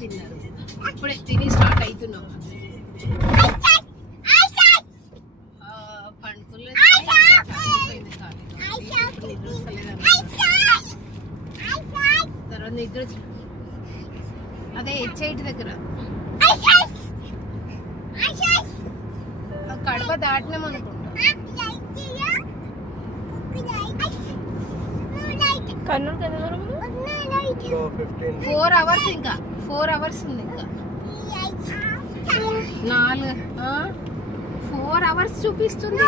తిన్నారు. ఇప్పుడే తిని స్టార్ట్ అవుతున్నాం. పండుకులు తర్వాత నిద్ర అదే హెచ్ఐటి దగ్గర కడప దాటినాం అనుకుంటా. 4 hours ఇంకా 4 hours ఉంది. ఇంకా 4 hours చూపిస్తుంది.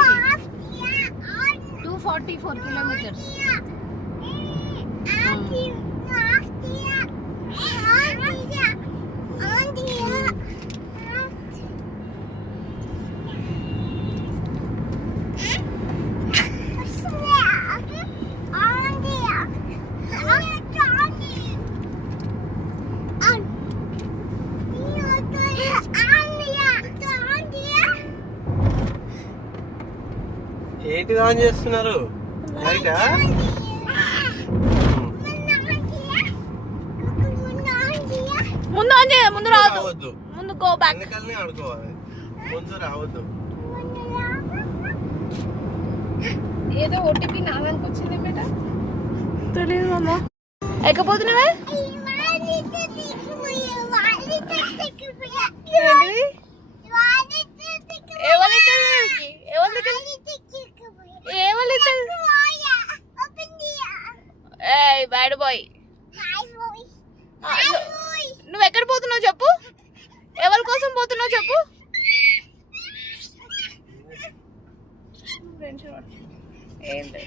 244 kilometers. ఏంటి ఆన్ చేస్తున్నారు? లైటా? ముందు ఆన్ చేయ. ముందు రావద్దు. ముందు గో బ్యాక్. ఆడుకోవాలి. ముందు రావద్దు. ఏదో ఓటీపీ నాదానికి వచ్చింది బేట. తెలియదు అమ్మ. ఎక్కపోతున్నావే? Bad boy. నువ్వు ఎక్కడ పోతున్నావు చెప్పు? ఎవరి కోసం పోతున్నావు చెప్పు? ఏంటి